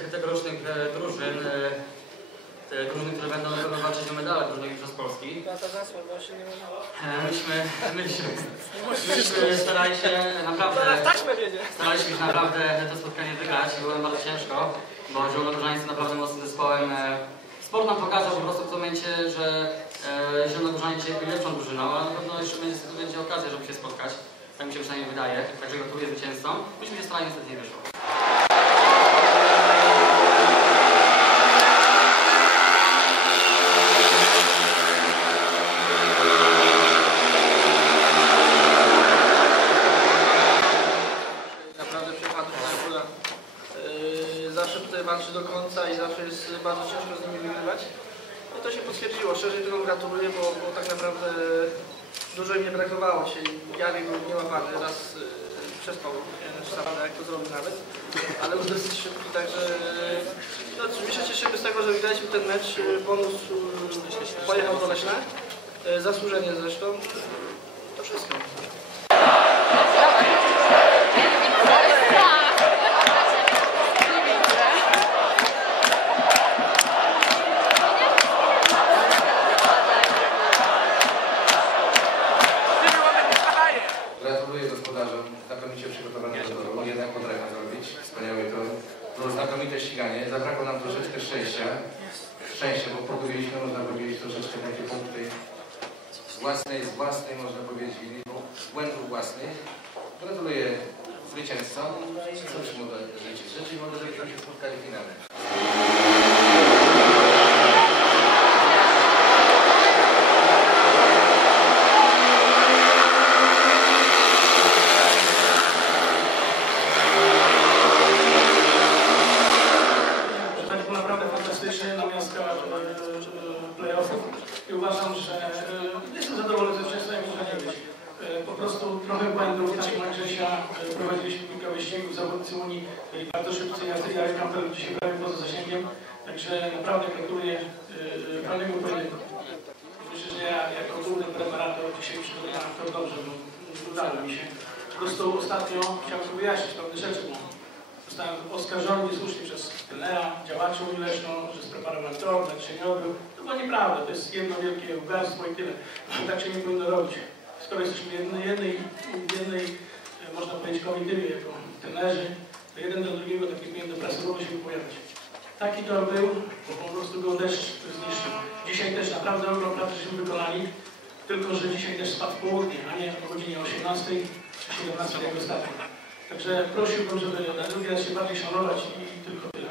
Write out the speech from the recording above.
tych tegorocznych e, drużyn, e, te drużyny, które będą walczyć o medale drużyny Mistrzostw Polski. E, myśmy, myśmy, myśmy starali się naprawdę, staraliśmy się naprawdę to spotkanie wygrać. Było nam bardzo ciężko, bo Zielonoburzańcy jest naprawdę mocnym zespołem. Sport nam pokazał po prostu w tym momencie, że Zielonoburzanie dzisiaj jest lepszą drużyną, ale na pewno jeszcze będzie, będzie okazja, żeby się spotkać. Tak mi się przynajmniej wydaje. Także gratuluję zwycięzcom. Myśmy się starali, niestety nie wyszło. Wygrywać. I to się potwierdziło. Szczerze tylko gratuluję, bo, bo tak naprawdę dużo im nie brakowało się. Jarek był niełapany, raz yy, przespał yy, Szafana, jak to zrobił nawet, ale był dosyć szybki, także no, oczywiście cieszymy z tego, że wygraliśmy ten mecz. Yy, Bonus yy, pojechał do Leśna, yy, zasłużenie zresztą. To wszystko. Znakomicie przygotowanego toru, jednak potrafią zrobić, wspaniały tor. Było znakomite ściganie, zabrakło nam troszeczkę szczęścia. Szczęścia, bo pogubiliśmy, można powiedzieć, troszeczkę takie punkty z własnej, z własnej, można powiedzieć, winy, bo z błędów własnych. Gratuluję zwycięzcom, co ci mogę życzyć? Żebyśmy się spotkali w finale. Tak było naprawdę fantastyczny namiastka e, e, playoffów i uważam, że e, jestem zadowolony ze wczesnego może być. E, Po prostu trochę błędów, tak jak Grzesia, e, prowadziliśmy kilka wyścigów, zawodnicy Unii byli bardzo szybcy, ja z Jarek Kampel dzisiaj prawie poza zasięgiem, także naprawdę gratuluję fajnego pojedynku. Myślę, że ja jako główny preparator dzisiaj przygotowałem to dobrze, bo udało mi się. Po prostu ostatnio chciałbym wyjaśnić pewne rzeczy, bo Zostałem oskarżony niesłusznie przez trenera, działaczy Unii tak się nie odbył. To była nieprawda, to jest jedno wielkie ubóstwo i tyle. Tak się nie powinno robić. Skoro jesteśmy jednej, jednej, jednej można powiedzieć, komitywie jako trenerzy, to jeden do drugiego tak nie powinien doprasowo się wypowiadać. Taki tor był, bo po prostu go deszcz zniszczył. Dzisiaj też naprawdę ogromną pracę żeśmy wykonali, tylko że dzisiaj też spadł południe, a nie o godzinie 18 czy 17 jak ostatnio. Także prosiłbym, żeby na drugi raz się bardziej szanować i tylko tyle.